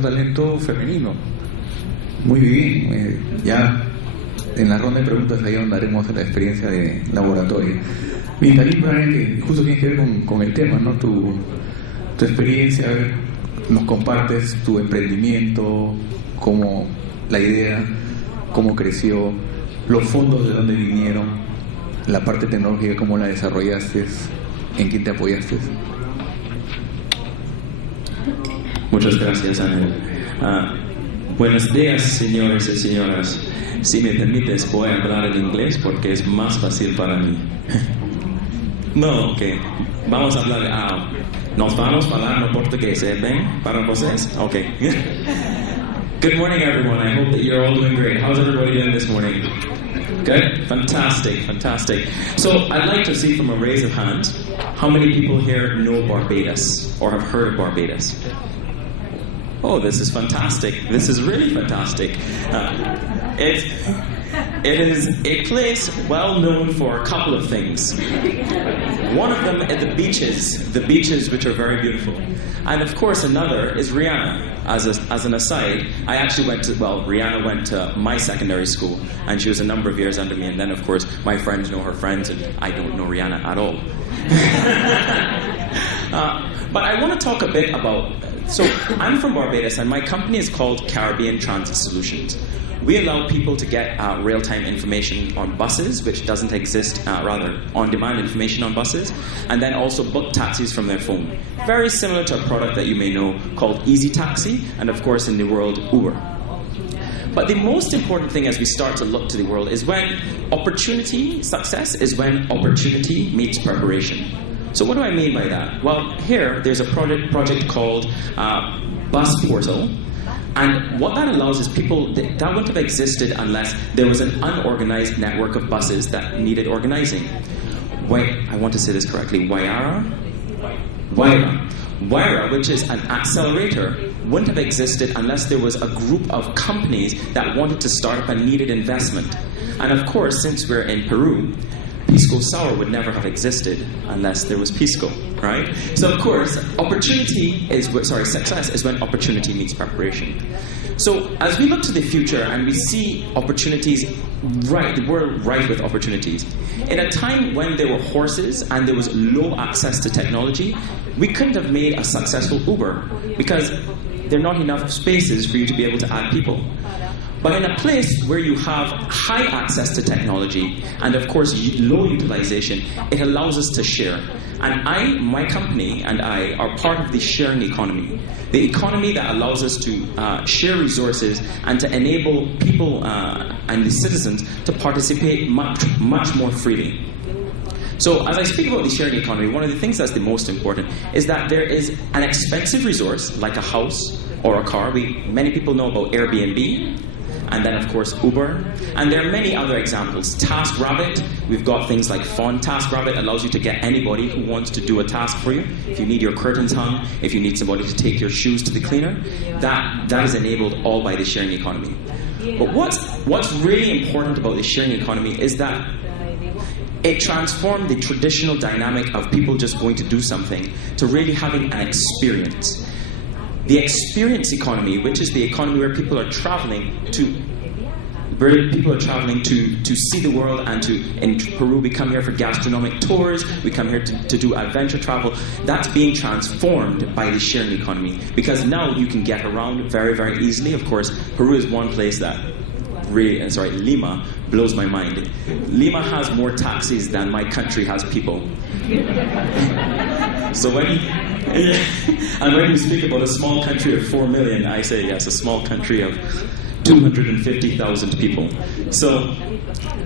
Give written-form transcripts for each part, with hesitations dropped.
desarrollando talento femenino. Muy bien, ya en la ronda de preguntas ahí ahondaremos en la experiencia de laboratorio. Mi Khalil, Bryan, que justo tiene que ver con el tema, ¿no? Tu experiencia, a ver, nos compartes tu emprendimiento, cómo la idea, cómo creció, los fondos de dónde vinieron, la parte tecnológica, cómo la desarrollaste, en quién te apoyaste. Muchas gracias, Ángel. Buenos días, señores y señoras. Si me permites, voy a hablar en inglés porque es más fácil para mí. No, ok. Vamos a hablar. Nos vamos a hablar en portugués, ¿ven? ¿Para vocês? Ok. Good morning, everyone. I hope that you're all doing great. How's everybody doing this morning? Good? Fantastic, fantastic. So, I'd like to see from a raise of hands, how many people here know Barbados or have heard of Barbados? Oh, this is fantastic. This is really fantastic. It is a place well known for a couple of things. One of them are the beaches which are very beautiful. And of course another is Rihanna. As an aside, I actually Rihanna went to my secondary school, and she was a number of years under me, and then of course my friends know her friends, and I don't know Rihanna at all. But I want to talk a bit about, so I'm from Barbados, and my company is called Caribbean Transit Solutions. We allow people to get real-time information on buses, which doesn't exist, on-demand information on buses, and then also book taxis from their phone. Very similar to a product that you may know called Easy Taxi, and of course in the world, Uber. But the most important thing as we start to look to the world is when success is when opportunity meets preparation. So what do I mean by that? Well, here there's a project called Bus Portal. And what that allows is people, that wouldn't have existed unless there was an unorganized network of buses that needed organizing. I want to say this correctly, Waira, which is an accelerator, wouldn't have existed unless there was a group of companies that wanted to start up and needed investment. And of course, since we're in Peru, Pisco Sour would never have existed unless there was Pisco, right? So of course, success is when opportunity meets preparation. So as we look to the future and we see opportunities, the world rife with opportunities. In a time when there were horses and there was low access to technology, we couldn't have made a successful Uber because there are not enough spaces for you to be able to add people. But in a place where you have high access to technology and of course low utilization, it allows us to share. And my company and I are part of the sharing economy. The economy that allows us to share resources and to enable people and the citizens to participate much more freely. So as I speak about the sharing economy, one of the things that's the most important is that there is an expensive resource like a house or a car. Many people know about Airbnb. And then, of course, Uber. And there are many other examples. TaskRabbit, we've got things like Fun. TaskRabbit allows you to get anybody who wants to do a task for you. If you need your curtains hung, if you need somebody to take your shoes to the cleaner, that is enabled all by the sharing economy. But what's really important about the sharing economy is that it transformed the traditional dynamic of people just going to do something to really having an experience. The experience economy, which is the economy where people are traveling to see the world, and in Peru we come here for gastronomic tours, we come here to do adventure travel. That's being transformed by the sharing economy because now you can get around very, very easily. Of course, Peru is one place that Lima blows my mind. Lima has more taxis than my country has people. So when you speak about a small country of 4 million, I say yes, a small country of 250,000 people. So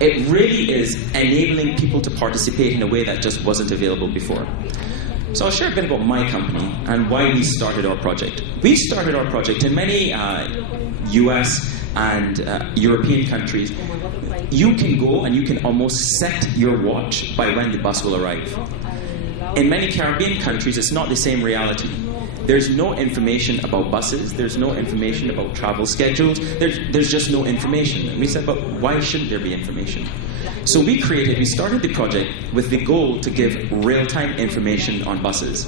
it really is enabling people to participate in a way that just wasn't available before. So I'll share a bit about my company and why we started our project. We started our project in many US and European countries. You can go and you can almost set your watch by when the bus will arrive. In many Caribbean countries, it's not the same reality. There's no information about buses, there's no information about travel schedules, there's just no information. And we said, but why shouldn't there be information? So we started the project with the goal to give real-time information on buses.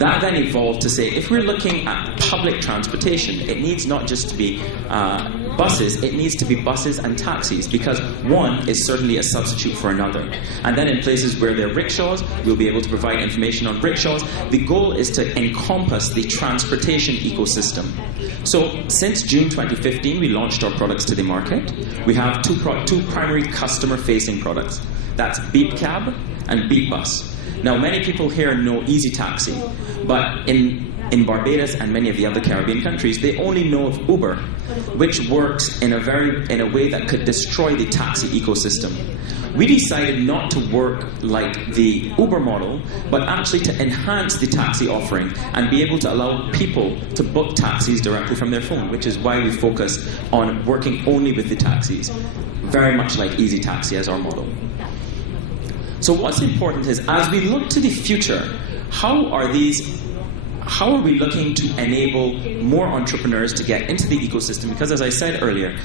That then evolved to say, if we're looking at public transportation, it needs not just to be buses, it needs to be buses and taxis, because one is certainly a substitute for another. And then in places where there are rickshaws, we'll be able to provide information on rickshaws. The goal is to encompass the transportation ecosystem. So since June 2015, we launched our products to the market. We have two primary customer-facing products. That's Beep Cab and Beep Bus. Now, many people here know Easy Taxi, but in Barbados and many of the other Caribbean countries, they only know of Uber, which works in a way that could destroy the taxi ecosystem. We decided not to work like the Uber model, but actually to enhance the taxi offering and be able to allow people to book taxis directly from their phone, which is why we focus on working only with the taxis, very much like Easy Taxi as our model. So what's important is, as we look to the future, how are we looking to enable more entrepreneurs to get into the ecosystem? Because as I said earlier,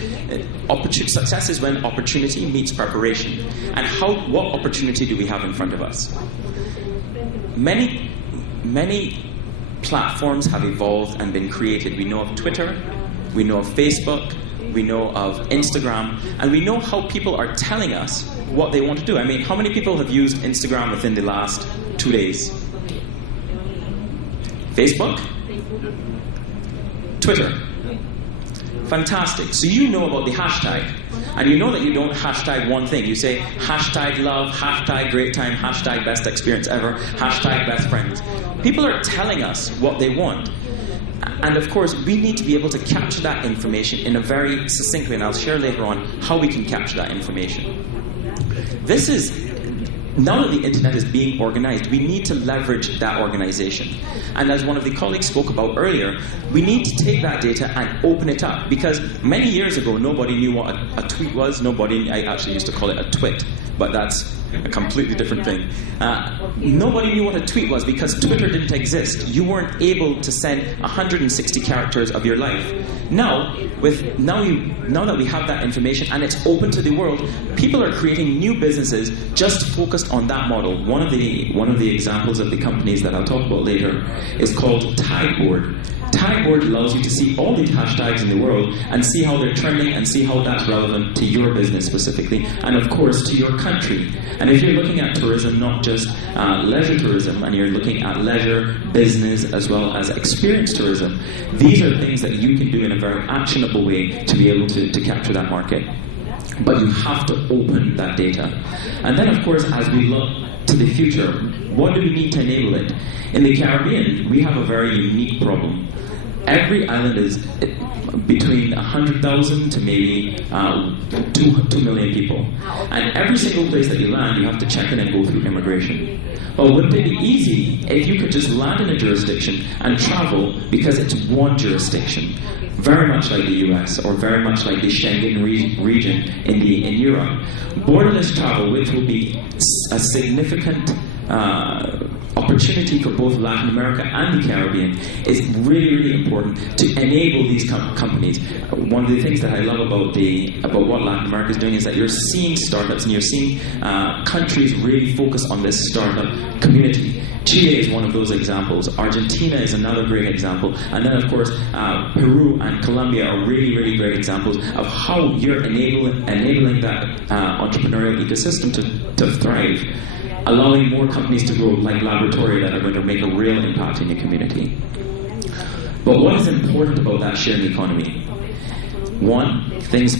success is when opportunity meets preparation. And what opportunity do we have in front of us? Many platforms have evolved and been created. We know of Twitter, we know of Facebook, we know of Instagram, and we know how people are telling us what they want to do. I mean, how many people have used Instagram within the last 2 days? Facebook? Twitter? Fantastic. So you know about the hashtag. And you know that you don't hashtag one thing. You say hashtag love, hashtag great time, hashtag best experience ever, hashtag best friends. People are telling us what they want. And of course, we need to be able to capture that information in a very succinct way, and I'll share later on how we can capture that information. Now that the internet is being organized, we need to leverage that organization. And as one of the colleagues spoke about earlier, we need to take that data and open it up, because many years ago, nobody knew what a tweet was. I actually used to call it a twit, but that's a completely different thing. Nobody knew what a tweet was because Twitter didn't exist. You weren't able to send 160 characters of your life. Now that we have that information and it's open to the world, people are creating new businesses just focused on that model. One of the examples of the companies that I'll talk about later is called Tagboard. Tagboard allows you to see all the hashtags in the world and see how they're trending and see how that's relevant to your business specifically, and of course to your country. And if you're looking at tourism, not just leisure tourism, and you're looking at leisure, business, as well as experience tourism, these are things that you can do in a very actionable way to be able to capture that market. But you have to open that data. And then, of course, as we look to the future, what do we need to enable it? In the Caribbean, we have a very unique problem. Every island is between 100,000 to maybe 2 million people. And every single place that you land, you have to check in and go through immigration. But wouldn't it be easy if you could just land in a jurisdiction and travel because it's one jurisdiction? Very much like the US, or very much like the Schengen region in Europe. Borderless travel, which will be a significant opportunity for both Latin America and the Caribbean, is really, really important to enable these companies. One of the things that I love about what Latin America is doing is that you're seeing startups and you're seeing countries really focus on this startup community. Chile is one of those examples. Argentina is another great example. And then, of course, Peru and Colombia are really, really great examples of how you're enabling that entrepreneurial ecosystem to thrive, allowing more companies to grow, like Laboratory, that are going to make a real impact in your community. But what is important about that sharing economy? One, you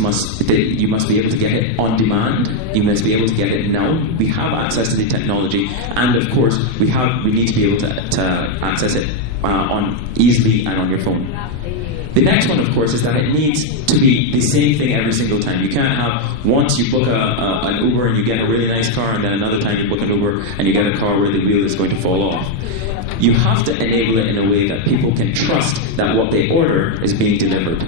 must be able to get it on demand. You must be able to get it now. We have access to the technology, and of course, we need to be able to access it easily and on your phone. The next one, of course, is that it needs to be the same thing every single time. You can't have, once you book an Uber and you get a really nice car, and then another time you book an Uber and you get a car where the wheel is going to fall off. You have to enable it in a way that people can trust that what they order is being delivered.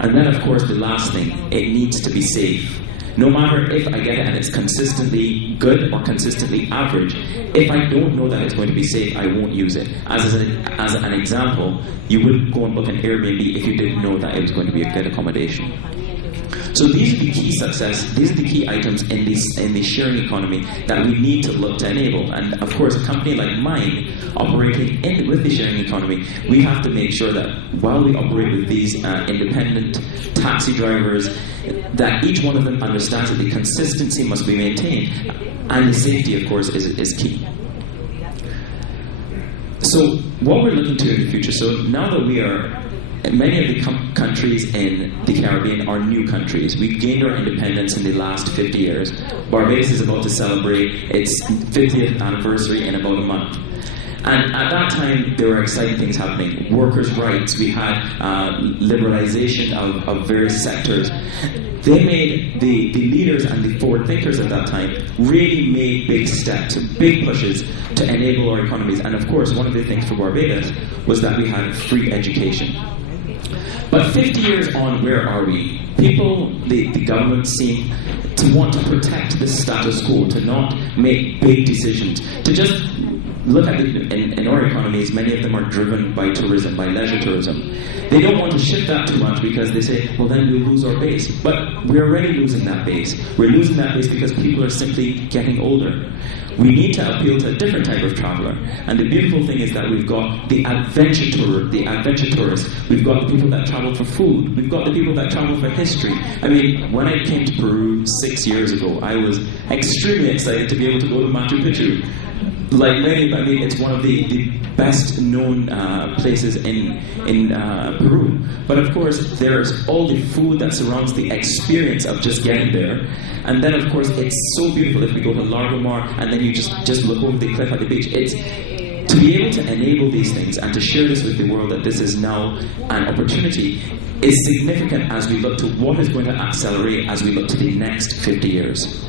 And then, of course, the last thing, it needs to be safe. No matter if I get it and it's consistently good or consistently average, if I don't know that it's going to be safe, I won't use it. As an example, you wouldn't go and book an Airbnb if you didn't know that it was going to be a good accommodation. So these are the key these are the key items in the sharing economy that we need to look to enable. And of course, a company like mine, operating with the sharing economy, we have to make sure that while we operate with these independent taxi drivers, that each one of them understands that the consistency must be maintained, and the safety, of course, is key. So what we're looking to in the future, so now that we are, many of the countries in the Caribbean are new countries. We've gained our independence in the last 50 years. Barbados is about to celebrate its 50th anniversary in about a month. And at that time, there were exciting things happening. Workers' rights, we had liberalization of various sectors. They made, the leaders and the forward thinkers at that time really made big steps, big pushes to enable our economies. And of course, one of the things for Barbados was that we had free education. But 50 years on, where are we? People, the government seem to want to protect the status quo, to not make big decisions, to just look at it in our economies. Many of them are driven by tourism, by leisure tourism. They don't want to shift that too much because they say, well, then we'll lose our base. But we're already losing that base. We're losing that base because people are simply getting older. We need to appeal to a different type of traveler. And the beautiful thing is that we've got the adventure tourists. We've got the people that travel for food. We've got the people that travel for history. I mean, when I came to Peru 6 years ago, I was extremely excited to be able to go to Machu Picchu. Like many, I mean, it's one of the best known places in Peru. But of course, there's all the food that surrounds the experience of just getting there. And then, of course, it's so beautiful if we go to Largo Mar and then you just look over the cliff at the beach. It's to be able to enable these things and to share this with the world that this is now an opportunity is significant as we look to what is going to accelerate as we look to the next 50 years.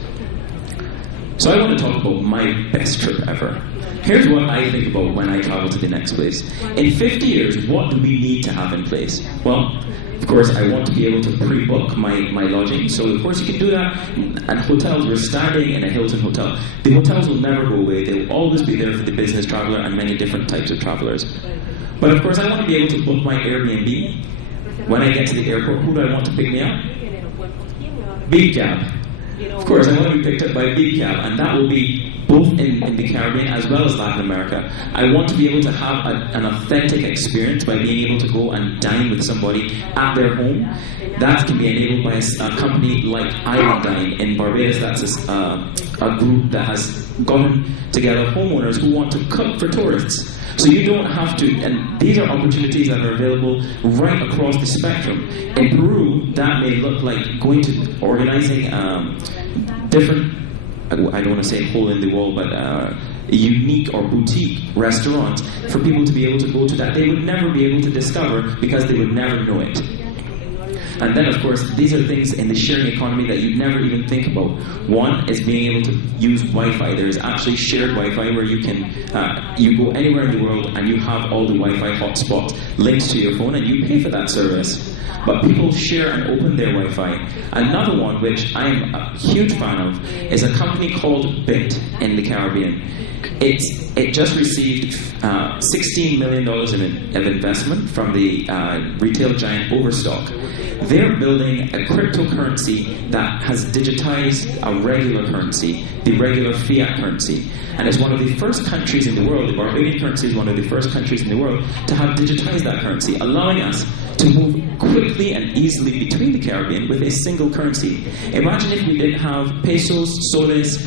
So I want to talk about my best trip ever. Here's what I think about when I travel to the next place. In 50 years, what do we need to have in place? Well, of course, I want to be able to pre-book my lodging. So, of course, you can do that. And hotels, we're staying in a Hilton hotel. The hotels will never go away. They will always be there for the business traveler and many different types of travelers. But, of course, I want to be able to book my Airbnb. When I get to the airport, who do I want to pick me up? Beat cab. Of course, I want to be picked up by a beat cab, and that will be both in the Caribbean as well as Latin America. I want to be able to have an authentic experience by being able to go and dine with somebody at their home. That can be enabled by a company like Island Dine in Barbados. That's a group that has gotten together homeowners who want to cook for tourists. So you don't have to, and these are opportunities that are available right across the spectrum. In Peru, that may look like going to organizing different, I don't want to say hole in the wall, but unique or boutique restaurants for people to be able to go to that they would never be able to discover because they would never know it. And then, of course, these are things in the sharing economy that you'd never even think about. One is being able to use Wi-Fi. There is actually shared Wi-Fi where you can, you go anywhere in the world and you have all the Wi-Fi hotspots linked to your phone and you pay for that service. But people share and open their Wi-Fi. Another one, which I am a huge fan of, is a company called Bit in the Caribbean. It just received $16 million of investment from the retail giant Overstock. They're building a cryptocurrency that has digitized a regular currency, the regular fiat currency. And it's one of the first countries in the world, the Barbadian currency is one of the first countries in the world to have digitized that currency, allowing us to move quickly and easily between the Caribbean with a single currency. Imagine if we didn't have pesos, soles,